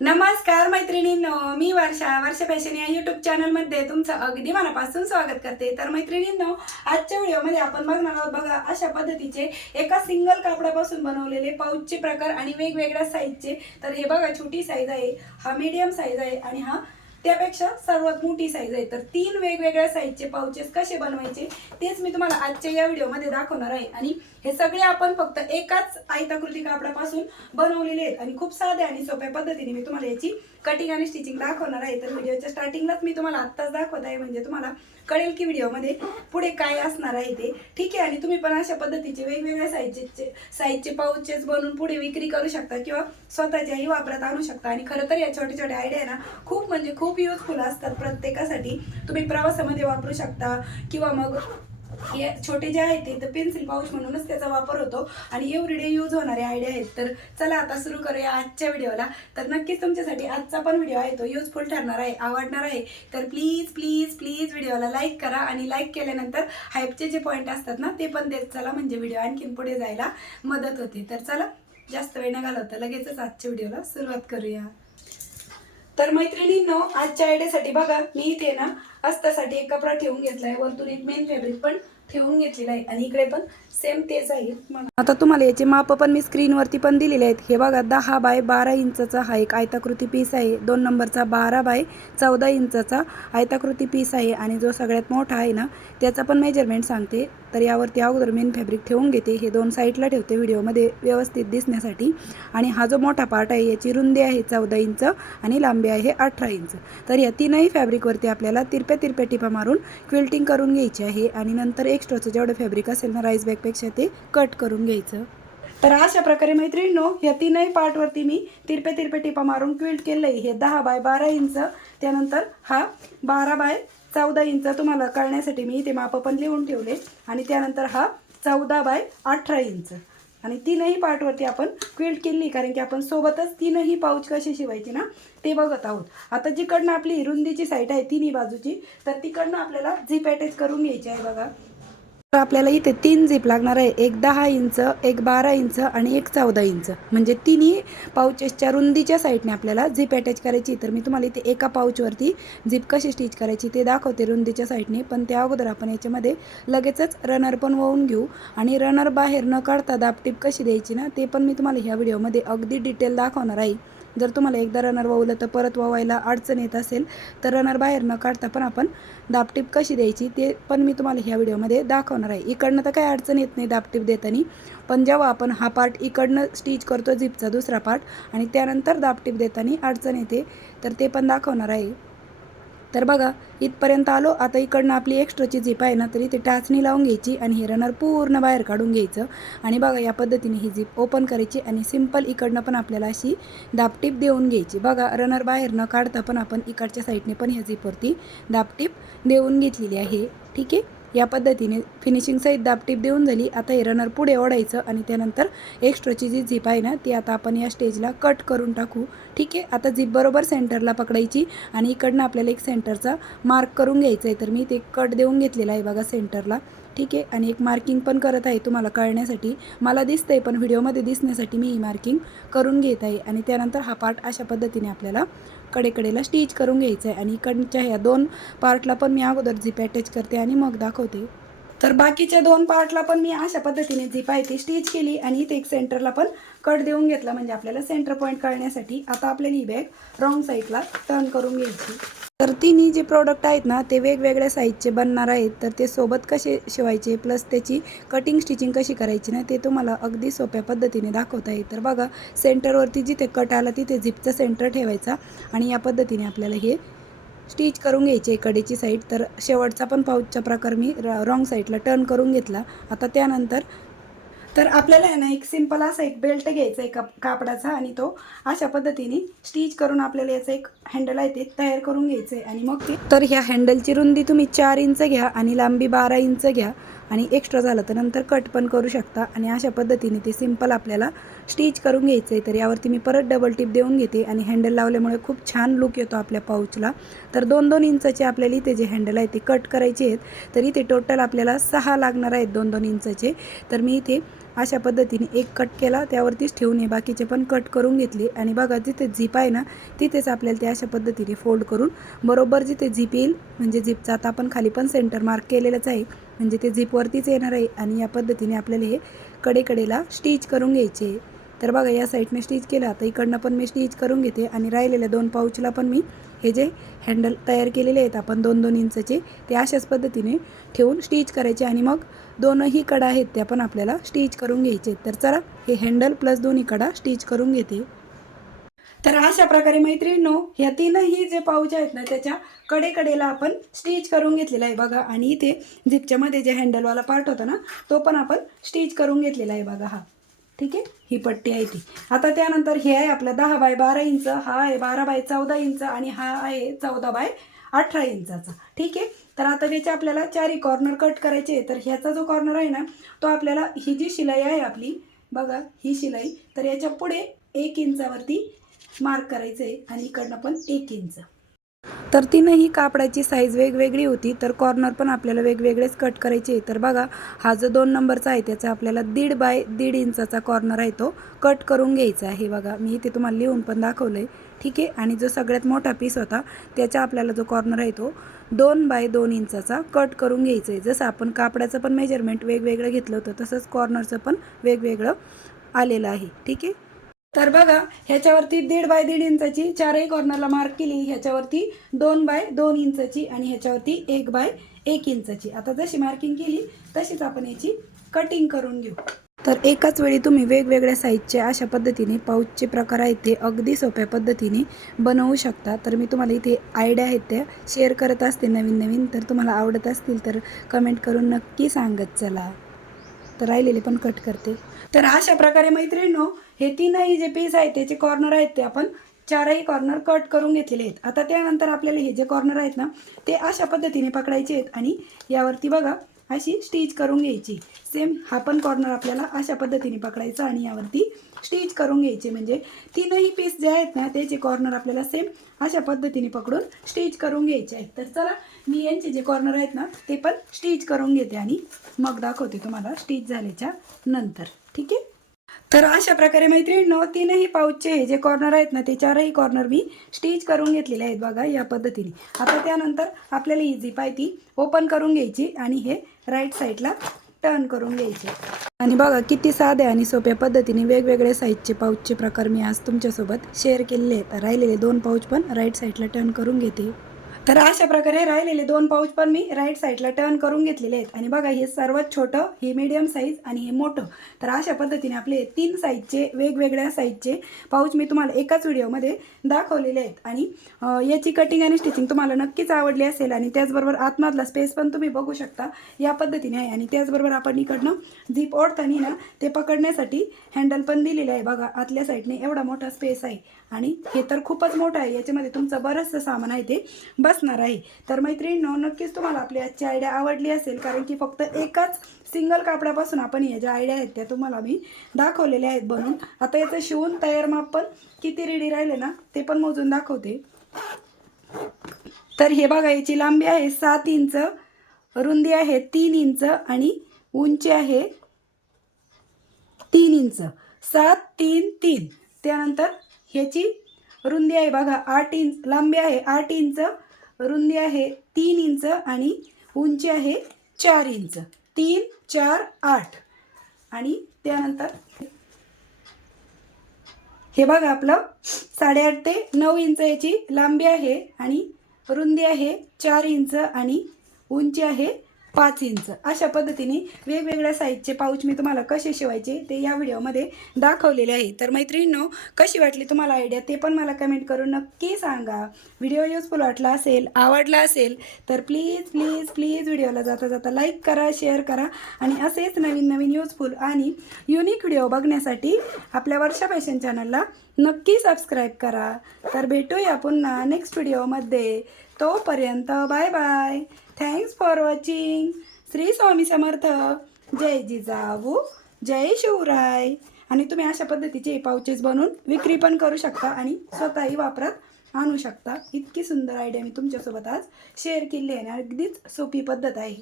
नमस्कार मैत्रिणींनो, मी वर्षा फॅशन या यूट्यूब चॅनलमध्ये तुमचं अगदी मनापासून स्वागत करते। तर मैत्रिणींनो, आजच्या व्हिडिओमध्ये आपण बघणार आहोत बघा अशा पद्धतीचे एका सिंगल कापडापासून बनवलेले पाऊचचे प्रकार आणि वेगवेगळ्या साईजचे। तर हे बघा, छोटी साईज आहे, हा मीडियम साईज आहे आणि हा त्यापेक्षा सर्वात मोठी साईज आहे। तर तीन वेगवेगळ्या साईजचे पाउचेस कसे बनवायचे तेच मी तुम्हाला आजच्या या व्हिडिओमध्ये दाखवणार आहे। आणि हे सगळे आपण फक्त एकाच आयताकृती कापडापासून बनवलेले आहेत आणि खूप साध्या आणि सोप्या पद्धतीने मी तुम्हाला याची कटिंग आणि स्टिचिंग दाखवणार आहे। तर व्हिडिओच्या स्टार्टिंगलाच मी तुम्हाला आत्ताच दाखवत आहे, म्हणजे तुम्हाला कळेल की व्हिडिओमध्ये पुढे काय असणार आहे ते। ठीक आहे, आणि तुम्ही पण अशा पद्धतीचे वेगवेगळ्या साईजचे पाउचेस बनवून पुढे विक्री करू शकता किंवा स्वतःच्याही वापरात आणू शकता। आणि खरं तर या छोटे छोटे आयडिया ना खूप म्हणजे खूप युजफुल असतात प्रत्येकासाठी। तुम्ही प्रवासामध्ये वापरू शकता किंवा मग हे छोटे जे आहेत ते पेन्सिल पाऊच म्हणूनच त्याचा वापर होतो आणि एव्हरीडे यूज होणारे आयडिया आहेत। तर चला आता सुरू करूया आजच्या व्हिडिओला। तर नक्कीच तुमच्यासाठी आजचा पण व्हिडिओ आहे तो युजफुल ठरणार आहे, आवडणार आहे। तर प्लीज प्लीज प्लीज व्हिडिओला लाईक करा आणि लाईक केल्यानंतर हाईपचे जे पॉईंट असतात ना ते पण देत चला, म्हणजे व्हिडिओ आणखीन पुढे जायला मदत होते। तर चला जास्त वेळ न घालवता लगेचच आजच्या व्हिडिओला सुरुवात करूया। तर मैत्रिणींनो, आजच्या आयडियासाठी बघा, मी इथे ना अस्तासाठी एक कपडा ठेवून घेतलाय, वरतून एक मेन फॅब्रिक पण ठेवून घेतलेला आहे आणि इकडे पण सेम तेच आहे। आता तुम्हाला याचे माप पण मी स्क्रीनवरती पण दिलेले आहेत। हे बघा, 10 बाय 12 इंचचा हा एक आयताकृती पीस आहे। 2 नंबरचा 12 बाय 14 इंचचा आयताकृती पीस आहे आणि जो सगळ्यात मोठा आहे ना त्याचा पण मेजरमेंट सांगते। तर यावरती अगोदर मेन फॅब्रिक ठेवून घेते, हे दोन साईडला ठेवते व्हिडिओमध्ये व्यवस्थित दिसण्यासाठी। आणि हा जो मोठा पार्ट आहे याची रुंदी आहे 14 इंच आणि लांबी आहे 18 इंच। तर या तीनही फॅब्रिकवरती आपल्याला तिरप्या तिरप्या टिपा मारून क्विल्टिंग करून घ्यायची आहे आणि नंतर एक्स्ट्राचं जेवढं फॅब्रिक असेल ना राईस बॅगपेक्षा ते कट करून घ्यायचं। तर अशा प्रकारे मैत्रिणींनो, या तीनही पार्टवरती मी तिरप्या तिरप्या टिपा मारून क्विल्ट केलं आहे। हे 10 बाय 12 इंच, त्यानंतर हा 12 बाय 14 इंच, तुम्हाला कळण्यासाठी मी इथे माप पण लिहून ठेवले, आणि त्यानंतर हा 14 बाय 18 इंच। आणि तीनही पार्टवरती आपण क्विल्ट केली, कारण की आपण सोबतच तीनही पाऊच कशी शिवायची ना ते बघत आहोत। आता जिकडनं आपली रुंदीची साईड आहे तिन्ही बाजूची, तर तिकडनं आपल्याला झिप अटॅच करून घ्यायची आहे बघा। तर आपल्याला इथे 3 झिप लागणार आहे, एक 10 इंच, एक 12 इंच आणि एक 14 इंच, म्हणजे तिन्ही पाउचेसच्या रुंदीच्या साईडने आपल्याला झिप अटॅच करायची। तर मी तुम्हाला इथे एका पाउचवरती झिप कशी स्टिच करायची ते दाखवते रुंदीच्या साईडने, पण त्या अगोदर आपण याच्यामध्ये लगेचच रनर पण वळून घेऊ। आणि रनर बाहेर न काढता दाबटीप कशी द्यायची ना ते पण मी तुम्हाला ह्या व्हिडिओमध्ये अगदी डिटेल दाखवणार आहे। जर तुम्हाला एकदा रनर वळवलं तर परत वळवायला अडचण येत असेल तर रनर बाहेर न काढता पण आपण दाबटीप कशी द्यायची ते पण मी तुम्हाला ह्या व्हिडिओमध्ये दाखवणार आहे। इकडनं तर काही अडचण येत नाही दाबटीप देताना, पण जेव्हा आपण हा पार्ट इकडनं स्टिच करतो झिपचा दुसरा पार्ट आणि त्यानंतर दाबटीप देताना अडचण येते, तर ते पण दाखवणार आहे। तर बघा, इथपर्यंत आलो। आता इकडनं आपली एक्स्ट्राची झिप आहे ना तर इथे टाचणी लावून घ्यायची आणि हे रनर पूर्ण बाहेर काढून घ्यायचं। आणि बघा, या पद्धतीने ही झिप ओपन करायची आणि सिंपल इकडनं पण आपल्याला अशी दाबटीप देऊन घ्यायची। बघा, रनर बाहेर न काढता पण आपण इकडच्या साईडने पण ह्या झिपवरती दाबटीप देऊन घेतलेली आहे। ठीक आहे, या पद्धतीने फिनिशिंग सहित दाबटीप देऊन झाली। आता हे रनर पुढे ओढायचं आणि त्यानंतर एक्स्ट्राची जी झिप आहे ना ती आता आपण या स्टेजला कट करून टाकू। ठीक आहे, आता झिप बरोबर सेंटरला पकडायची आणि इकडनं आपल्याला एक सेंटरचा मार्क करून घ्यायचा आहे। तर मी ते कट देऊन घेतलेला आहे बघा सेंटरला। ठीक आहे, आणि एक मार्किंग पण करत आहे तुम्हाला कळण्यासाठी, मला दिसतंय पण व्हिडिओमध्ये दिसण्यासाठी मी ही मार्किंग करून घेत आहे। आणि त्यानंतर हा पार्ट अशा पद्धतीने आपल्याला कडेकडेला स्टिच करून घ्यायचं आहे। आणि इकडच्या ह्या 2 पार्टला पण मी अगोदर झिप अटॅच करते आणि मग दाखवते। तर बाकीच्या 2 पार्टला पण मी अशा पद्धतीने झिप आहे ती स्टिच केली आणि इथे एक सेंटरला पण कट देऊन घेतला, म्हणजे आपल्याला सेंटर पॉईंट कळण्यासाठी। आता आपल्याला ही बॅग रॉंग साईडला टर्न करून घ्यायची। तर तिन्ही जे प्रोडक्ट आहेत ना ते वेगवेगळ्या साईजचे बनणार आहेत, तर ते सोबत कसे शिवायचे प्लस त्याची कटिंग स्टिचिंग कशी करायची ना ते तुम्हाला अगदी सोप्या पद्धतीने दाखवता येईल। तर बघा, सेंटरवरती जिथे कट आला तिथे झिपचा सेंटर ठेवायचा आणि या पद्धतीने आपल्याला हे स्टिच करून घ्यायची कडेची साईड। तर शेवटचा पण पाऊचचा प्रकार मी रॉंग साईडला टर्न करून घेतला। आता त्यानंतर तर आपल्याला आहे ना एक सिंपल असा एक बेल्ट घ्यायचा आहे कापडाचा, आणि तो अशा पद्धतीने स्टिच करून आपल्याला याचं एक हँडल आहे ते तयार करून घ्यायचं आहे। आणि मग ते तर ह्या हँडलची रुंदी तुम्ही 4 इंच घ्या आणि लांबी 12 इंच घ्या, आणि एक्स्ट्रा झालं तर नंतर कट पण करू शकता। आणि अशा पद्धतीने ते सिंपल आपल्याला स्टिच करून घ्यायचं आहे। तर यावरती मी परत डबल टिप देऊन घेते आणि हँडल लावल्यामुळे खूप छान लुक येतो आपल्या पाऊचला। तर 2-2 इंचचे आपल्याला इथे जे हँडल आहे ते कट करायचे आहेत। तर इथे टोटल आपल्याला 6 लागणार आहेत 2-2 इंचचे। तर मी इथे अशा पद्धतीने एक कट केला, त्यावरतीच ठेवून बाकीचे पण कट करून घेतले. आणि बघा जिथे झिप आहे ना तिथेच आपल्याला ते अशा पद्धतीने फोल्ड करून बरोबर जिथे झिप येईल, म्हणजे झिपचा आता आपण खाली पण सेंटर मार्क केलेलंच आहे, म्हणजे ते झिपवरतीच येणार आहे. आणि या पद्धतीने आपल्याला हे कडेकडेला स्टिच करून घ्यायचे. तर बघा या साईडने स्टिच केलं, आता इकडनं पण मी स्टिच करून घेते. आणि राहिलेल्या 2 पाऊचला पण मी हे जे हँडल तयार केलेले आहेत आपण 2-2 इंचचे, ते अशाच पद्धतीने ठेवून स्टिच करायचे. आणि मग दोनही कडा आहेत त्या पण आपल्याला स्टिच करून घ्यायचे. तर चला हे हँडल प्लस दोन्ही कडा स्टिच करून घेते. तर अशा प्रकारे मैत्रिणींनो ह्या तीनही जे पाऊच आहेत ना त्याच्या कडेकडेला आपण स्टिच करून घेतलेला आहे बघा. आणि इथे झिपच्या मध्ये जे हँडलवाला पार्ट होता ना तो पण आपण स्टिच करून घेतलेला आहे बघा. हा ठीक आहे, ही पट्टी आहे ती. आता त्यानंतर हे आहे आपला 10 बाय 12 इंच, हा आहे 12 बाय 14 इंच आणि हा आहे 14 बाय 18 इंचाचा. ठीक आहे, तर आता त्याचे आपल्याला 4 कॉर्नर कट करायचे. तर ह्याचा जो कॉर्नर आहे ना तो आपल्याला, ही जी शिलाई आहे आपली बघा ही शिलाई, तर याच्या पुढे 1 इंचावरती मार्क करायचं आहे आणि इकडनं पण 1 इंच. तर तीनही कापडाची साईज वेगवेगळी होती, तर कॉर्नर पण आपल्याला वेगवेगळेच कट करायचे. तर बघा हा जो 2 नंबरचा आहे त्याचा आपल्याला 1.5 बाय 1.5 इंचाचा कॉर्नर आहे तो कट करून घ्यायचा आहे बघा. मी इथे तुम्हाला लिहून पण दाखवलं आहे. ठीक आहे, आणि जो सगळ्यात मोठा पीस होता त्याचा आपल्याला जो कॉर्नर आहे तो 2 बाय 2 इंचाचा कट करून घ्यायचं आहे. जसं आपण कापडाचं पण मेजरमेंट वेगवेगळं घेतलं होतं तसंच कॉर्नरचं पण वेगवेगळं आलेलं आहे. ठीक आहे, तर बघा ह्याच्यावरती 1.5 बाय 1.5 इंचाची 4ही कॉर्नरला मार्क केली, ह्याच्यावरती 2 बाय 2 इंचाची आणि ह्याच्यावरती 1 बाय 1 इंचाची. आता जशी मार्किंग केली तशीच आपण याची कटिंग करून घेऊ. तर एकाच वेळी तुम्ही वेगवेगळ्या साईजचे अशा पद्धतीने पाऊचचे प्रकार आहेत ते अगदी सोप्या पद्धतीने बनवू शकता. तर मी तुम्हाला इथे आयडिया आहेत त्या शेअर करत असते नवीन नवीन, तर तुम्हाला आवडत असतील तर कमेंट करून नक्की सांगत चला. तर राहिलेले पण कट करते. तर अशा प्रकारे मैत्रिणींनो हे तीनही जे पीस आहेत त्याचे कॉर्नर आहेत ते आपण 4ही कॉर्नर कट करून घेतलेले आहेत. आता त्यानंतर आपल्याला हे जे कॉर्नर आहेत ना ते अशा पद्धतीने पकडायचे आहेत आणि यावरती बघा अशी स्टिच करून घ्यायची. सेम हा पण कॉर्नर आपल्याला अशा पद्धतीने पकडायचा आणि यावरती स्टिच करून घ्यायचे. म्हणजे तीनही पीस जे आहेत ना त्याचे कॉर्नर आपल्याला सेम अशा पद्धतीने पकडून स्टिच करून घ्यायचे आहेत. तर चला मी यांचे जे कॉर्नर आहेत ना ते पण स्टिच करून घेते आणि मग दाखवते तुम्हाला स्टिच झाल्याच्या नंतर. ठीक आहे, तर अशा प्रकारे मैत्रिणींनो तीनही पाऊचचे हे जे कॉर्नर आहेत ना ते 4ही कॉर्नर मी स्टिच करून घेतलेले आहेत बघा या पद्धतीने. आता त्यानंतर आपल्याला ही झिप आहे ती ओपन करून घ्यायची आणि हे राईट साईडला टर्न करून घ्यायचे. आणि बघा किती साध्या आणि सोप्या पद्धतीने वेगवेगळे साईजचे पाऊचचे प्रकार मी आज तुमच्यासोबत शेअर केलेले आहेत. राहिलेले 2 पाऊच पण राईट साईडला टर्न करून घेते. तर अशा प्रकारे राहिलेले 2 पाऊच पण मी राईट साईडला टर्न करून घेतलेले आहेत. आणि बघा हे सर्वात छोटं, हे मीडियम साईज आणि हे मोठं. तर अशा पद्धतीने आपले 3 साईजचे वेगवेगळ्या साईजचे पाऊच मी तुम्हाला एकाच व्हिडिओमध्ये दाखवलेले आहेत. आणि याची कटिंग आणि स्टिचिंग तुम्हाला नक्कीच आवडली असेल. आणि त्याचबरोबर आतमधला स्पेस पण तुम्ही बघू शकता या पद्धतीने आहे. आणि त्याचबरोबर आपण इकडनं झिप ओढताना ना ते पकडण्यासाठी हँडल पण दिलेलं आहे बघा. आतल्या साईडने एवढा मोठा स्पेस आहे आणि हे तर खूपच मोठं आहे, याच्यामध्ये तुमचं बरंचसं सामान आहे ते बसणार आहे. तर मैत्रिणींनो नक्कीच तुम्हाला आपली आजची आयडिया आवडली असेल, कारण की फक्त एकाच सिंगल कापडापासून आपण या ज्या आयडिया आहेत त्या तुम्हाला मी दाखवलेल्या आहेत बनवून. आता याचं शिवून तयार माप पण किती रेडी राहिले ना ते पण मोजून दाखवते. तर हे बघा याची लांबी आहे 7 इंच, रुंदी आहे 3 इंच आणि उंची आहे 3 इंच. 7 3 3. त्यानंतर ह्याची रुंदी आहे बघा 8 इंच, लांबी आहे 8 इंच, रुंदी आहे 3 इंच आणि उंची आहे 4 इंच. 3 4 8. आणि त्यानंतर हे बघा आपलं 8.5 ते 9 इंच याची लांबी आहे आणि रुंदी आहे 4 इंच आणि उंची आहे 5 इंच. अशा पद्धतीने वेगवेगळ्या साईजचे पाऊच मी तुम्हाला कसे शिवायचे ते या व्हिडिओमध्ये दाखवलेले आहे. तर मैत्रिणींनो कशी वाटली तुम्हाला आयडिया ते पण मला कमेंट करून नक्की सांगा. व्हिडिओ युजफुल वाटला असेल, आवडला असेल तर प्लीज प्लीज प्लीज व्हिडिओला जाता जाता लाईक करा, शेअर करा आणि असेच नवीन नवीन युजफुल आणि युनिक व्हिडिओ बघण्यासाठी आपल्या वर्षा फॅशन चॅनलला नक्की सबस्क्राईब करा. तर भेटूया पुन्हा नेक्स्ट व्हिडिओमध्ये. तोपर्यंत bye bye. Thanks for watching. Shri Swami Samarth. जय जिजाऊ, जय शिवराय. आणि तुम्ही अशा पद्धतीचे पाउचेस बनवून विक्री पण करू शकता आणि स्वतःही वापरात आणू शकता. इतकी सुंदर आयडिया मी तुमच्यासोबत आज शेअर केली आहे आणि अगदीच सोपी पद्धत आहे.